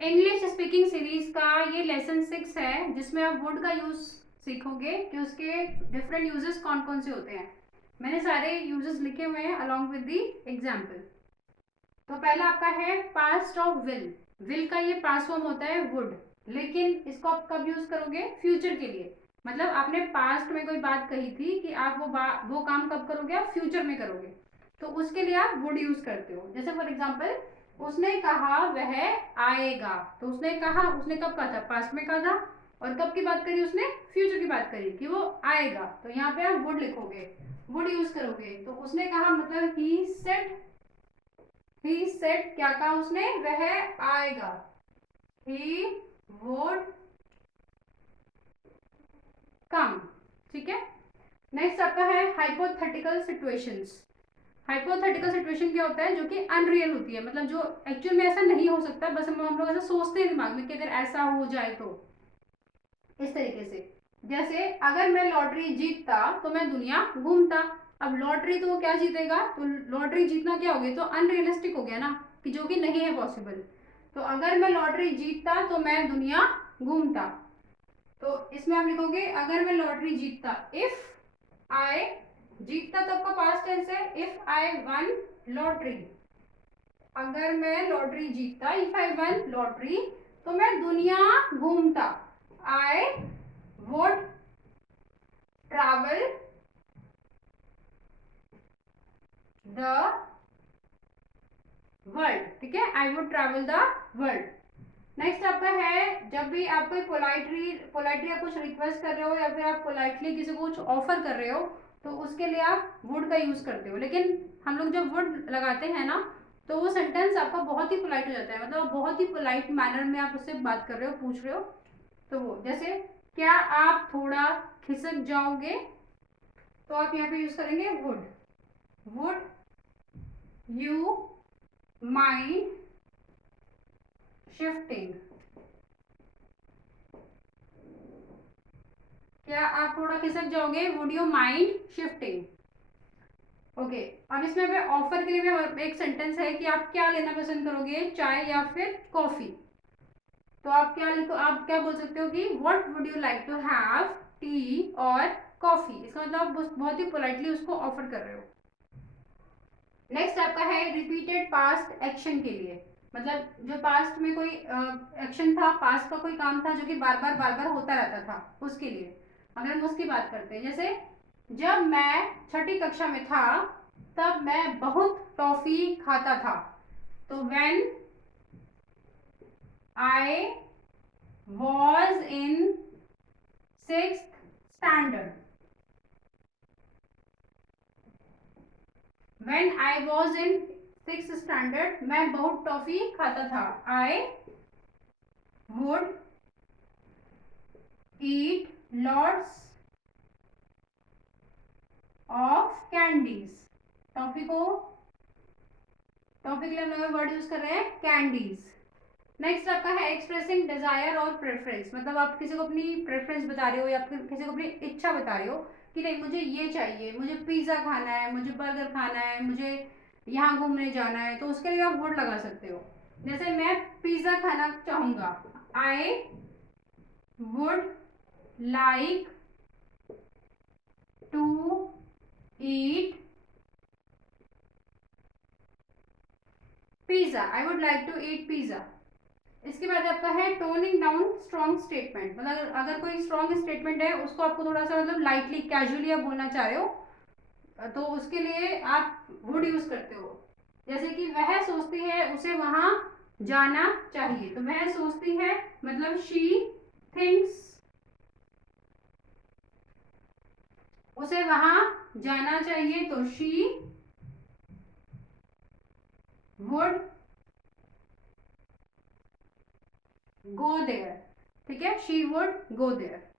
English speaking series का ये lesson 6 है, जिसमें आप वुड का यूज सीखोगे कि उसके डिफरेंट यूजेस कौन कौन से होते हैं। मैंने सारे यूजेस लिखे हुए हैं अलॉन्ग विद दी एग्जाम्पल। तो पहला आपका है पास्ट ऑफ विल। विल का ये पास्ट फॉर्म होता है वुड, लेकिन इसको आप कब यूज करोगे? फ्यूचर के लिए। मतलब आपने पास्ट में कोई बात कही थी कि आप वो काम कब करोगे? आप फ्यूचर में करोगे, तो उसके लिए आप वुड यूज करते हो। जैसे फॉर एग्जाम्पल, उसने कहा वह आएगा, तो उसने कहा, उसने कब कहा था? पास्ट में कहा था। और कब की बात करी उसने? फ्यूचर की बात करी कि वो आएगा, तो यहाँ पे आप वुड लिखोगे, वुड यूज करोगे। तो उसने कहा मतलब ही सेड, क्या कहा उसने? वह आएगा, ही वुड कम। ठीक है। नेक्स्ट आपका है हाइपोथेटिकल सिचुएशंस। हाइपोथेटिकल सिचुएशन क्या होता है? जो कि अनरियल होती है, मतलब जो एक्चुअल में ऐसा नहीं हो सकता, बस हम लोग ऐसा सोचते हैं दिमाग में कि अगर ऐसा हो जाए तो। इस तरीके से, जैसे अगर मैं लॉटरी जीतता तो मैं दुनिया घूमता। अब लॉटरी तो वो क्या जीतेगा? तो लॉटरी जीतना क्या हो गया? तो अनरियलिस्टिक हो गया ना, कि जो कि नहीं है पॉसिबल। तो अगर मैं लॉटरी जीतता तो मैं दुनिया घूमता। तो इसमें आप लिखोगे अगर मैं लॉटरी जीतता, इफ आई, जीतता तो आपका पास्ट टेंस है, इफ आई वन लॉटरी। अगर मैं लॉटरी जीतता, इफ आई वन लॉटरी, तो मैं दुनिया घूमता। I would travel the world. ठीक है, I would travel the world. Next आपका है, जब भी आप कोई पोलाइटली आप कुछ रिक्वेस्ट कर रहे हो या फिर आप पोलाइटली किसी को कुछ ऑफर कर रहे हो, तो उसके लिए आप वुड का यूज करते हो। लेकिन हम लोग जब वुड लगाते हैं ना, तो वो सेंटेंस आपका बहुत ही पोलाइट हो जाता है, मतलब बहुत ही पोलाइट मैनर में आप उससे बात कर रहे हो, पूछ रहे हो। तो वो जैसे, क्या आप थोड़ा खिसक जाओगे? तो आप यहाँ पे यूज करेंगे would. Would you mind shifting? क्या आप थोड़ा खिसक जाओगे? Would you mind shifting? Okay. अब इसमें पे ऑफर के लिए भी एक सेंटेंस है कि आप क्या लेना पसंद करोगे, चाय या फिर कॉफी? तो आप क्या लिखो, आप क्या बोल सकते हो कि what would you like to have, tea और कॉफी? इसका मतलब आप बहुत ही पोलाइटली उसको ऑफर कर रहे हो। नेक्स्ट आपका है रिपीटेड पास्ट एक्शन के लिए। मतलब जो पास्ट में कोई एक्शन था, पास्ट का कोई काम था जो कि बार बार होता रहता था, उसके लिए अगर हम उसकी बात करते हैं, जैसे जब मैं छठी कक्षा में था तब मैं बहुत टॉफी खाता था। तो when I was in sixth standard, when I was in sixth standard, मैं बहुत टॉफी खाता था। I would eat lots of candies। Toffee को, टॉफी के लिए हम लोग वर्ड यूज कर रहे हैं कैंडीज। नेक्स्ट आपका है एक्सप्रेसिंग डिजायर और प्रेफरेंस। मतलब आप किसी को अपनी प्रेफरेंस बता रहे हो या फिर किसी को अपनी इच्छा बता रहे हो कि नहीं मुझे ये चाहिए, मुझे पिज्जा खाना है, मुझे बर्गर खाना है, मुझे यहाँ घूमने जाना है, तो उसके लिए आप वर्ड लगा सकते हो। जैसे मैं पिज्जा खाना चाहूंगा, I would like to eat pizza, I would like to eat pizza. इसके बाद आपका है टोनिंग डाउन स्ट्रॉन्ग स्टेटमेंट। मतलब अगर कोई स्ट्रॉन्ग स्टेटमेंट है उसको आपको थोड़ा सा मतलब लाइटली कैजुअली आप बोलना चाह रहे हो, तो उसके लिए आप वुड यूज करते हो। जैसे कि वह सोचती है उसे वहां जाना चाहिए, तो वह सोचती है मतलब शी थिंक्स उसे वहां जाना चाहिए, तो शी वुड गो देयर। ठीक है, शी वुड गो देयर।